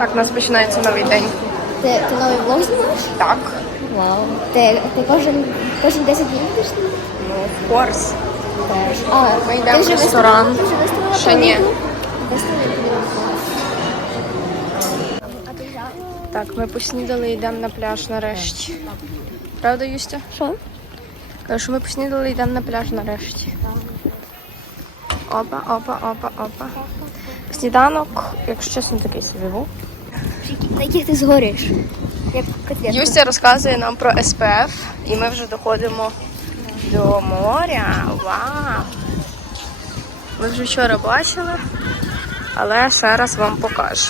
Так, у нас починається новий день. Ти, ти новий влог знімаєш? Так. Вау. Ти, ти кожен, кожен 10 днів будеш знімати? Ну, of course. Теж. А, Ми ти йдемо в вже ресторан. виставила- Ти вже виставила Ще ні. картинку? Виставила картинку. А ти взяла? Так, ми поснідали і йдемо на пляж нарешті. Правда, Юстя? Що? Кажу, що ми поснідали йдемо на пляж нарешті. Опа, опа, опа, опа. Сніданок, якщо чесно, такий собі був. На яких ти згориш? Як котлетка. Юстя розказує нам про СПФ, і ми вже доходимо до моря. Вау! Ми вже вчора бачили, але ще раз вам покажу.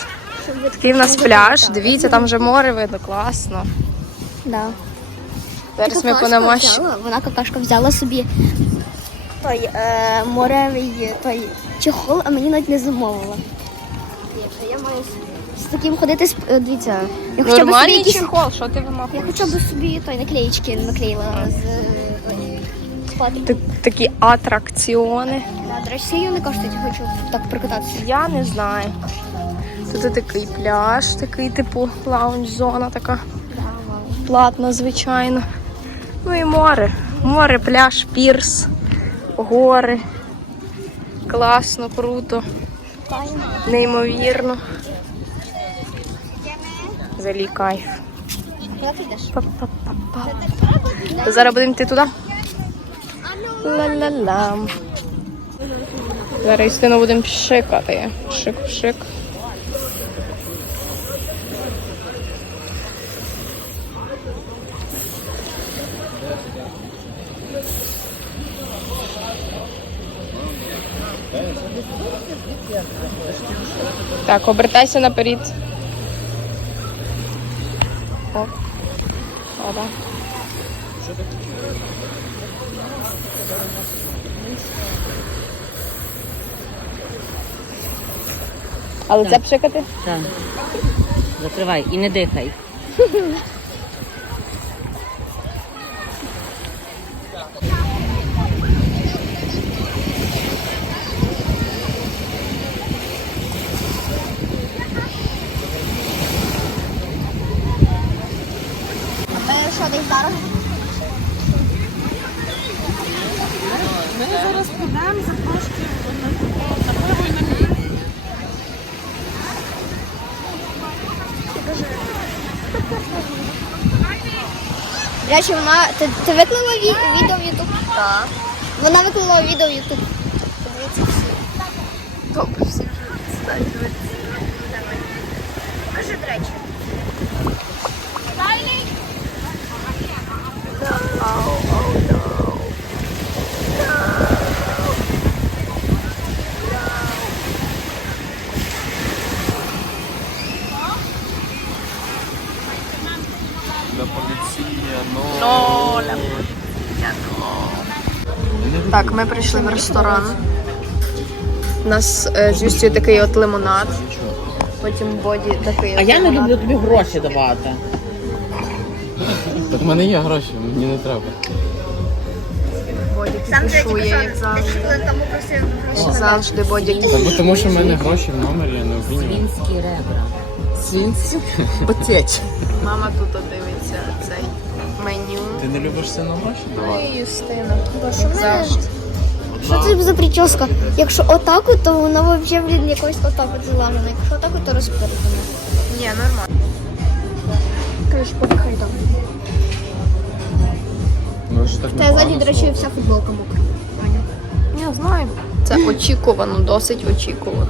Такий в нас пляж. Дивіться, там вже море видно, класно. Да. Зараз ми взяла, Вона какашка взяла собі той е, моревий той чехол, а мені навіть не замовила. Я маю таким ходити, з- е, дивіться, я хоча б собі Нормальний якісь, чехол, що ти я вимахуєш? хоча б собі той наклеїчки наклеїла з, е, з патрі. Так- Такі атракціони. Да, До речі, вони коштують, хочу так прокататися. Я не знаю. Тут такий пляж, такий типу лаунж-зона така. Да, вау. Платно, звичайно. Ну і море. Море, пляж, пірс, гори. Класно, круто, Файно. неймовірно. Взагалі кайф. То Зараз будемо йти туди. Ла-ла-ла. Зараз істину будемо пшикати. Пшик-пшик. Так, обертайся наперед. Оп. Опа. Але це пшикати? Так. Закривай і не дихай. Ми зараз підемо за трошки на пиво і на мій. До речі, вона. Ти, ти виклала ві- відео в Ютуб? Так. Вона виклала відео в Ютуб. Подивіться всі. Добре, всі вже відстань. Кажи, La polizia, no. Ну, ля. Так, ми прийшли в ресторан. У нас е, такий от лимонад. Потім боді такий. А от я не лимонад. люблю тобі гроші давати. Так в мене є гроші, мені не треба. Боді кіпішує, як завжди. тому просив гроші. Завжди боді Так, бо тому що в мене гроші в номері, я не обмінюю. Свінські ребра. Свінці? Потеч. Мама тут цей меню. Ти не любиш сину гроші Ну і Юстина. Завжди. Що це за прическа? Якщо отак, то вона взагалі блін, якось отак от. Якщо отак, от, то розпередена. Ні, нормально. Короче, поїхай там. Ну Та ззаді, непогано до речі, вся футболка мокра. Я знаю. Це очікувано, досить очікувано.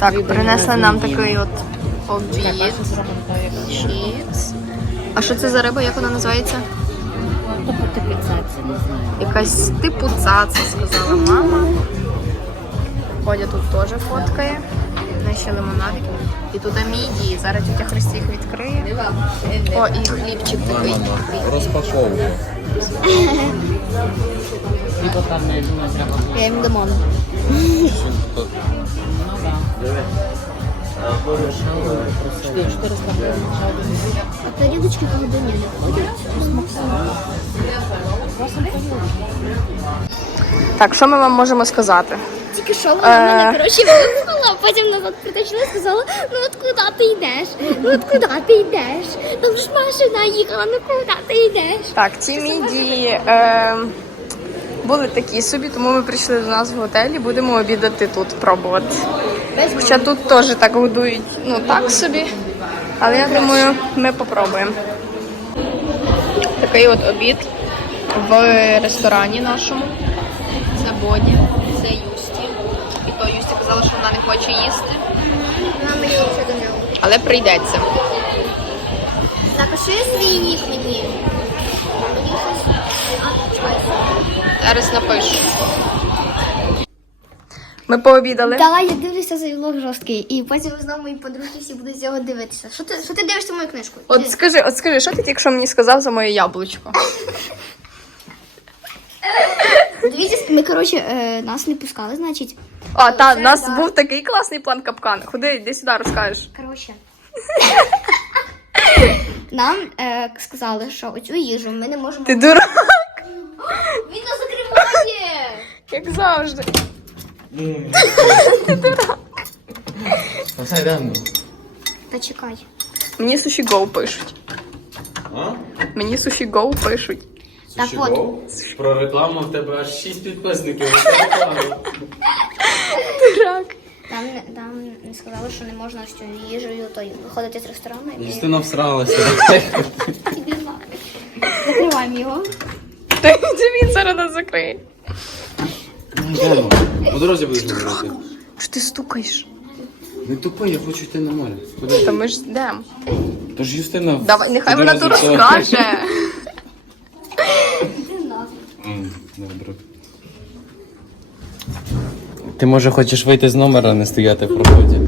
Так, принесли нам такий от обід. Чіпс. А що це за риба? Як вона називається? Ти піцаці, не знаю. Якась типу цаца, сказала мама. Ходя тут теж фоткає. На ще лимонадик. І тут мідії. Зараз тетя Христя їх відкриє. О, і хлібчик такий. Мама, Хліба там не, не треба було. Я їм дамо. Ну, да. А тарілочки по годині не ходять. Так, що ми вам можемо сказати? Тільки що вона Е. мене коротше вимкнула, а потім назад притащила і сказала, ну от куди ти йдеш? Ну от куди ти йдеш? Там ж машина їхала, ну куди ти йдеш? Так, ці мідії е, були такі собі, тому ми прийшли до нас в готелі, будемо обідати тут, пробувати. Хоча тут теж так годують, ну так собі. Але я думаю, ми попробуємо. Такий от обід в ресторані нашому. Це Боді, це Юсті. І то Юсті казала, що вона не хоче їсти, Вона мені нічого до нього. але прийдеться. Так, а що я свій нік? Мені щось. А, чекай. Зараз напишу. Ми пообідали. Давай я дивлюся цей влог жорсткий, і потім знову мої подружки всі будуть з цього дивитися. Що ти, що ти дивишся мою книжку? Іди. От скажи, от скажи, що ти тільки що мені сказав за моє яблучко? Дивіться, ми, коротше, е, нас не пускали, значить. А, та, Це нас да. був такий класний план капкан. Ходи, йди сюди, розкажеш. Коротше. Нам е, сказали, що оцю їжу ми не можемо. Ти дурак, Він нас закриває! як завжди. Посай давно. Та чекай. Мені суші гоу пишуть. А? Мені суші гоу пишуть. Так от. Про рекламу в тебе аж 6 підписників. Дурак. Нам, не- нам не сказали, що не можна з цією їжею то й виходити з ресторану. і всралася. Закриваємо його. Та це він зараз нас закриє. По дорозі будеш говорити. Що ти стукаєш? Не тупи, я хочу йти на море. Куди? Та ми ж йдемо. Тож Юстина. Давай, нехай вона то розкаже. М, Добре. Ти може хочеш вийти з номера, не стояти в проході.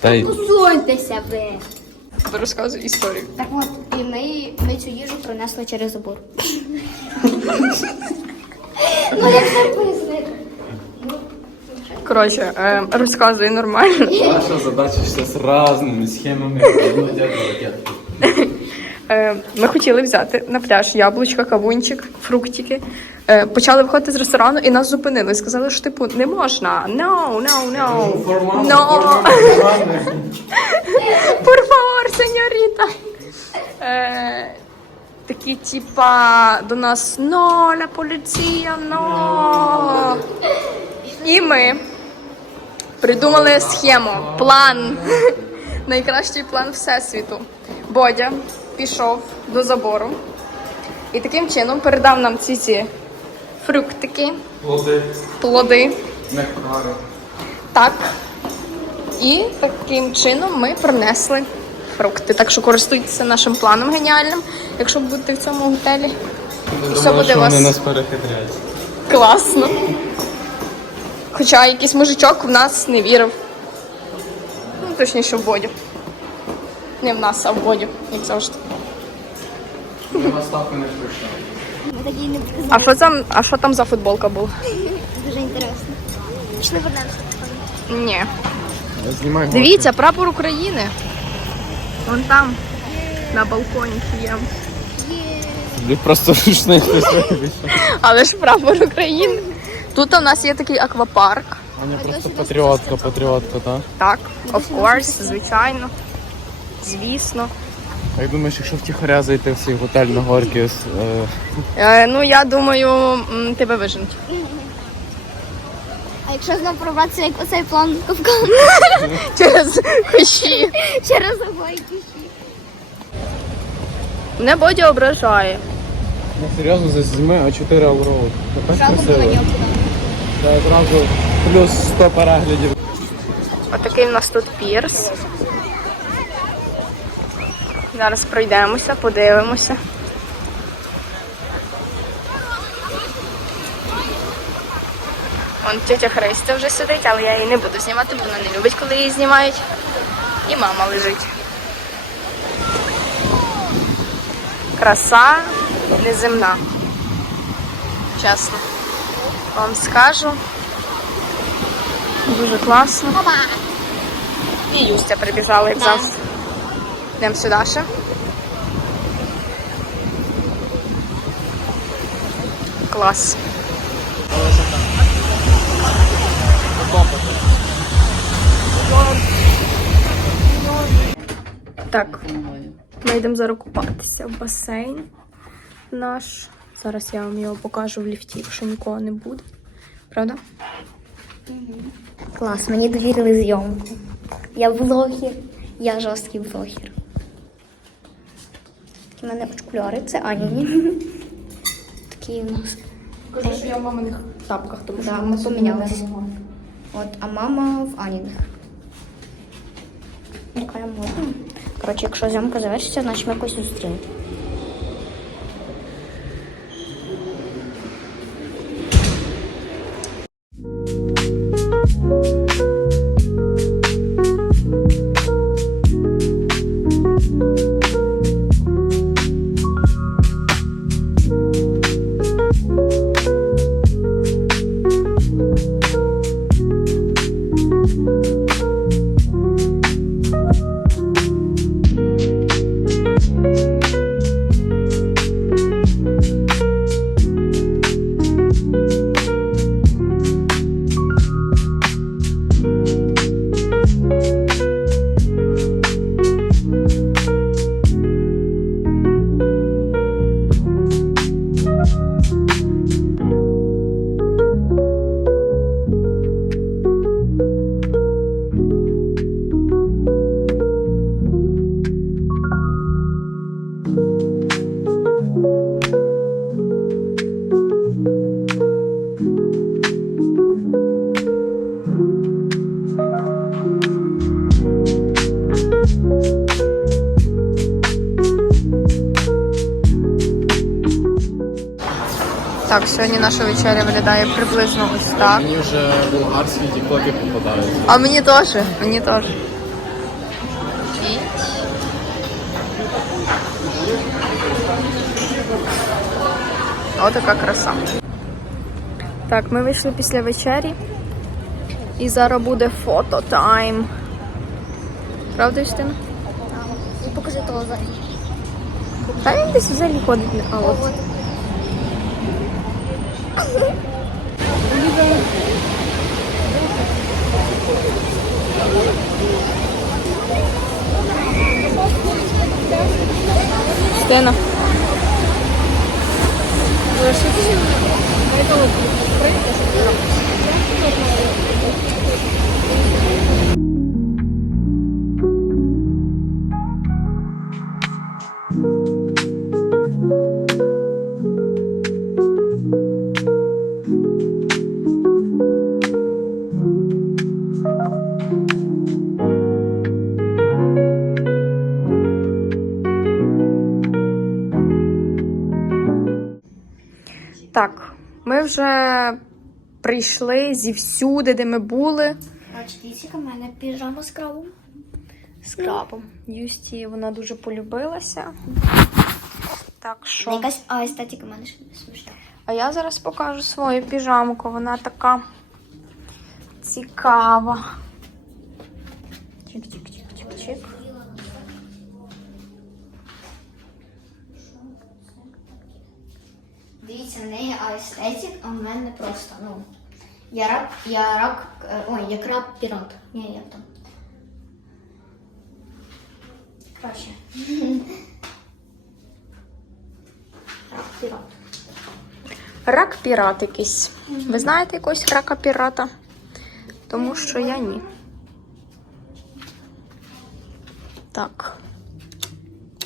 Та й Посуньте себе. Розказуй історію. Так от, і ми, ми цю їжу принесли через забор. ну як це пояснити? Коротше, е, розказуй нормально. Наша задача все з разними схемами. Одно дякую, ракетку. Е, Ми хотіли взяти на пляж яблучка, кавунчик, фруктики. Е, Почали виходити з ресторану і нас зупинили. Сказали, що типу не можна. No, no, no. Формально, No. формально. Por señorita. Е, Такі, типа, до нас la поліція, no. І ми придумали схему, план. Найкращий план всесвіту. Бодя пішов до забору і таким чином передав нам ці ці фруктики, Плоди, плоди. нектари. Так. І таким чином ми принесли фрукти. Так що користуйтеся нашим планом геніальним, якщо будете в цьому готелі. Все буде у вас Вони нас перехитрять. класно. Хоча якийсь мужичок в нас не вірив. Ну, точніше, в Бодю. Не в нас, а в Бодю, як завжди. Ми на ставку не прийшли. Ми такі не показали. А що там, а що там за футболка була? Дуже інтересно. Пішли вернемося. Ні. Дивіться, прапор України. Вон там, на балконі є. Тобі просто рушник. Але ж прапор України. Тут у нас є такий аквапарк. Аня просто патріотка, патріотка, так? Так, of course, звичайно. Звісно. А Як думаєш, якщо втіхаря зайти в цей готель на горки, е, Е, ну, я думаю, м, тебе виженуть. А якщо знов пробратися, як оцей план Кавкан Через кущі. через обої кущі. Мене Бодя ображає. ну серйозно зазніми А4 Allroad. Так красиво. Так, одразу плюс 100 переглядів. Отакий в нас тут пірс. Зараз пройдемося, подивимося. Вон тетя Христя вже сидить, але я її не буду знімати, бо вона не любить, коли її знімають. І мама лежить. Краса неземна. Чесно. Вам скажу. Дуже класно. І Юстя прибіжала, як завжди. Йдемо сюди ще. Клас. Так, ми йдемо зараз купатися в басейн наш. Зараз я вам його покажу в ліфті, якщо нікого не буде. Правда? Клас, мені довірили зйомку. Я блогер, я жорсткий блогер. Такі в мене окуляри, це Аніні. Такі у нас. Кажу, що я в маминих тапках, тому Да, ми помінялися. От, а мама в Аніних. Яка я модна. Коротше, якщо зйомка завершиться, значить ми якось зустріли. Так, сьогодні наша вечеря виглядає приблизно ось так. Мені вже болгарські тіктоки попадаються. А мені теж, мені теж. Отака краса. Так, ми вийшли після вечері. І зараз буде фото-тайм. Правда, Юстина? І покажи того ззаді. Та він десь взагалі ходить. А, от. Стена. Что ты же? Это вот, проект, ми вже прийшли зівсюди, де ми були. Дивіться, у мене піжама з крабом. З крабом. Юсті вона дуже полюбилася. Так що. Якась аестетика в мене ще не смішна. А я зараз покажу свою піжамку. Вона така цікава. Дивіться, в неї аестетик, а в мене просто, ну. Я рак, я рак, е, ой, я краб пірат. Ні, як там. Краще. Рак пірат. Рак пірат якийсь. Ви знаєте якогось рака пірата? Тому що я ні. Так.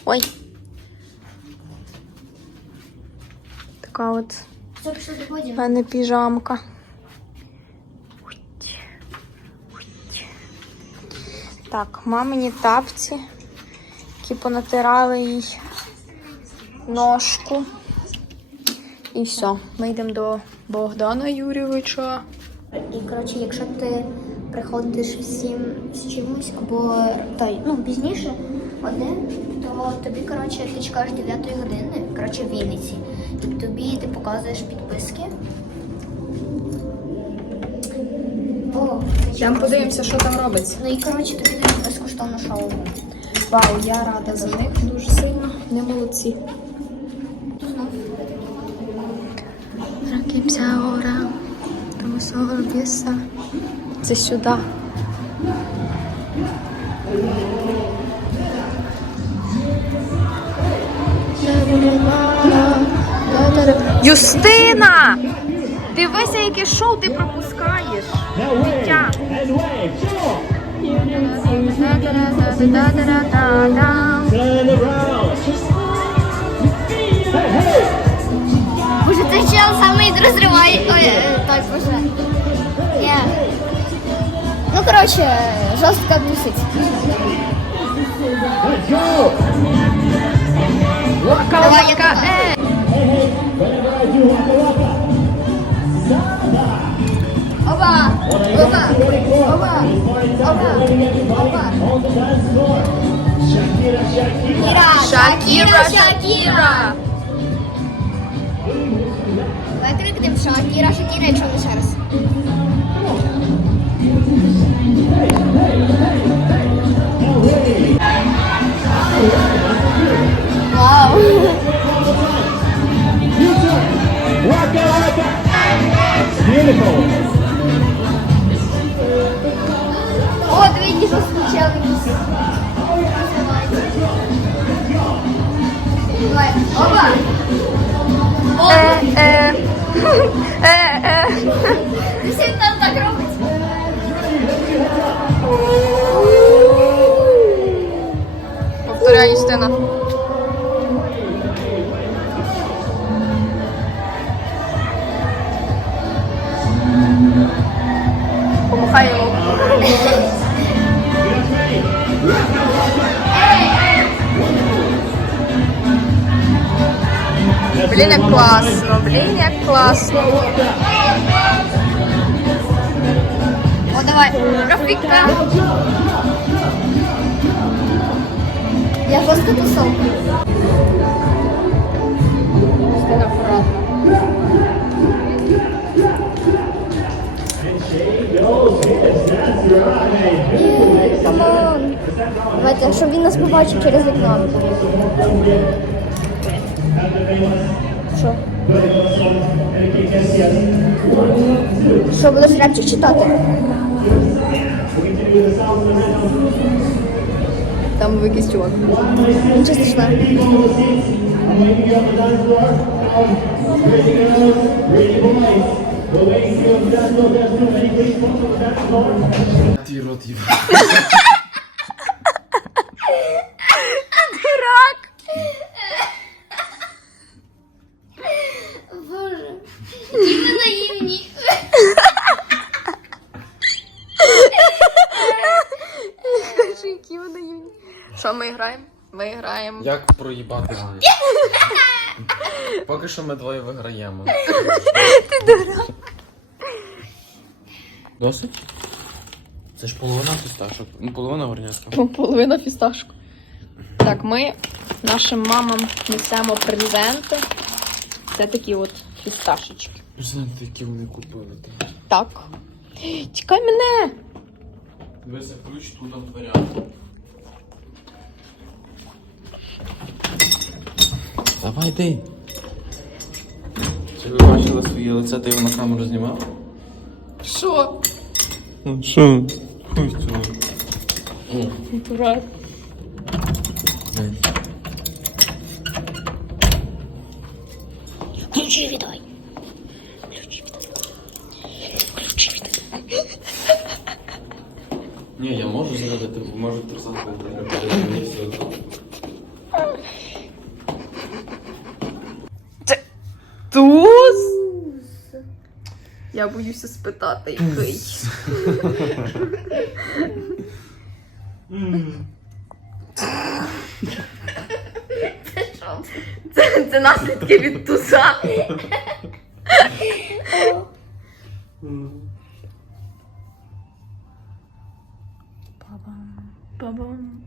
Ой. Така от в мене піжамка. Так, мамині тапці, які понатирали їй ножку. І все. Ми йдемо до Богдана Юрійовича. І коротше, якщо ти приходиш всім з чимось або той, ну, пізніше один, то тобі, коротше, ти чекаєш 9 години, коротше, в Вінниці. І тобі ти показуєш підписки. О, Йдемо подивимося, що там робиться. Ну і коротше тобі дають безкоштовну шоу. Вау, я рада за них дуже сильно. Не молодці. Це сюди. Юстина! Дивися, яке шоу ти пропускаєш. Дитя. Боже, ти чел самий розриває. Ой, е, так, боже. Ні. Ну, коротше, жорстко бісить. Давай, я Шакіра! Шакіра, Шакіра! Давайте викидаємо Шакіра, Шакіра, якщо не ще раз. Вау! О, якісь. Давай, Опа! Е, е. Е, е. Всі там так робить. Повторяй, Юстина. Блін, як класно, блін, класно. О, давай. Рафіка. Я жорстко тусовка. Давайте, щоб він нас побачив через вікно. Що? Що, будеш репчик читати? Там якийсь чувак. Нічого страшного. Твій рот їб. Дурак! Боже, які ви наївні. Кажи, які вони юні. Що ми граємо? Ми граємо. Як проїбати гай? Поки що ми двоє виграємо. Ти дурак. Досить? Це ж половина фісташок. Ну, половина горнятка. Половина фісташку. Так, ми нашим мамам несемо презенти. Це такі от фісташечки. Знаєте, які вони купили. так? Так. Чекай мене! Дивися, ключ тут варіант. Давай йди. Чи ви бачили своє лице, ти його на камеру знімав? Що? Ну що? Хуй цього. Дурак. Ключі віддай. Ні, я можу згадати, бо можу трусати мені все одно. Я боюся спитати, який. Це, це наслідки від туза. Па-бам, па-бам,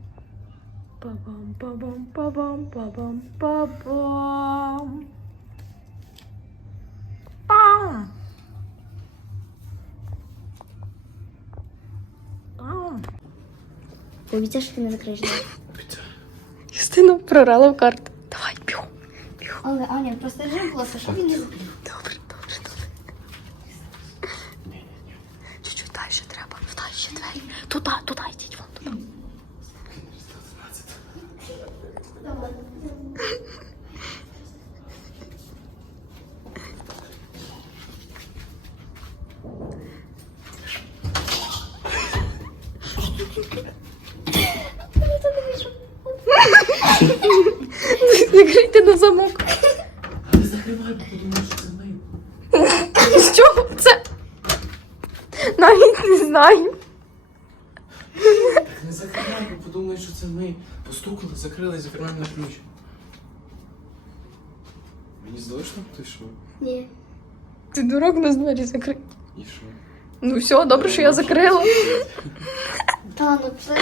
па-бам, па-бам, па-бам, па-бам. Пам! Пообіцяєш, що ти не закриєш двері. Юстина прорала в карту. Давай, бігом. Але Аня, просто будь ласка, щоб він не закрив. Добре, добре, добре. Чуть-чуть далі треба. Вдай ще двері. Туди, туди йдіть, вон туди. Закрийте на замок. Не закривай, бо подумаєш, що це ми. Чого це? Навіть не знаю. Не закривай, бо подумаєш, що це ми. Постукали, закрили і закриваємо на ключ. Мені здалося, що ти що? Ні. Ти дурак нас двері закрий. І що? Ну все, добре, що я закрила. Та, ну це